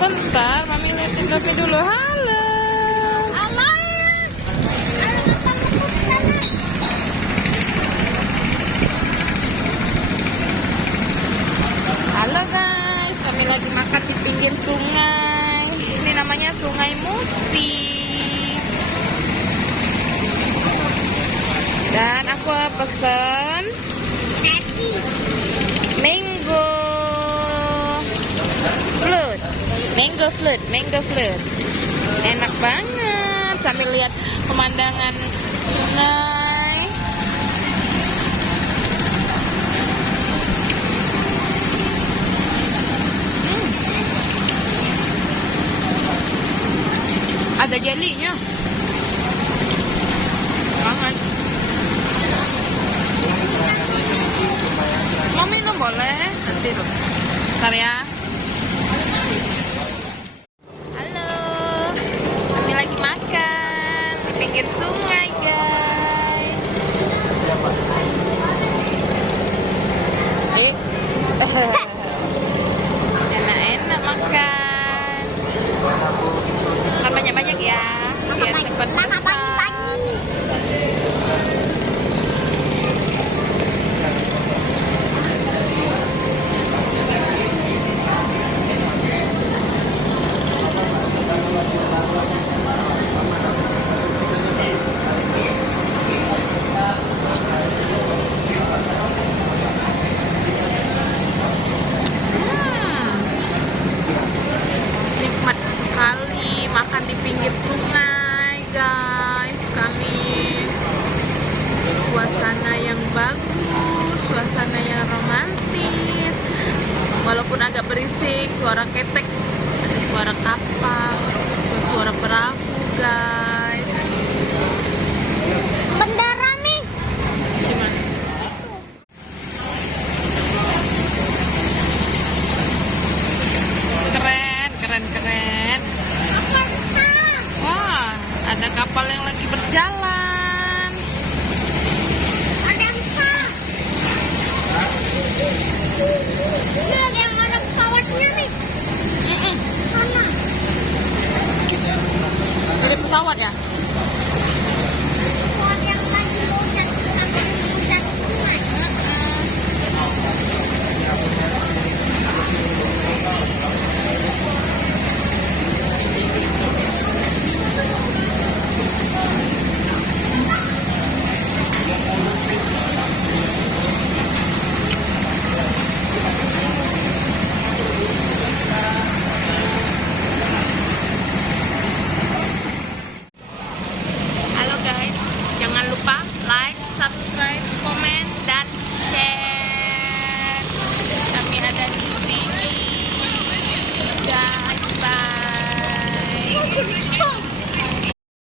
Bentar, Mami liatin Davi dulu. Halo. Halo guys, kami lagi makan di pinggir sungai. Ini namanya Sungai Musi. Dan aku pesen mango float. Enak banget sambil lihat pemandangan sungai. Ada jelinya. Banget. Mau minum boleh? Nanti tuh. Bentar ya. Halo. Kami lagi makan di pinggir sungai, guys. Enak-enak makan. Makan banyak-banyak ya. Biar cepat besar. Nikmat sekali makan di pinggir sungai, guys. Kami suasana yang bagus, suasana yang romantis. Walaupun agak berisik, suara ketek, ada suara kapal, suara perahu, guys. Bendera nih. Gimana? Keren. Wah, ada kapal yang lagi berjalan. Ada yang ada pesawatnya nih. Mana? Jadi pesawat ya? Pesawat yang lagi loncat sungai. Halo guys, jangan lupa like, subscribe, komen, dan share. Kami ada di sini, guys. Bye.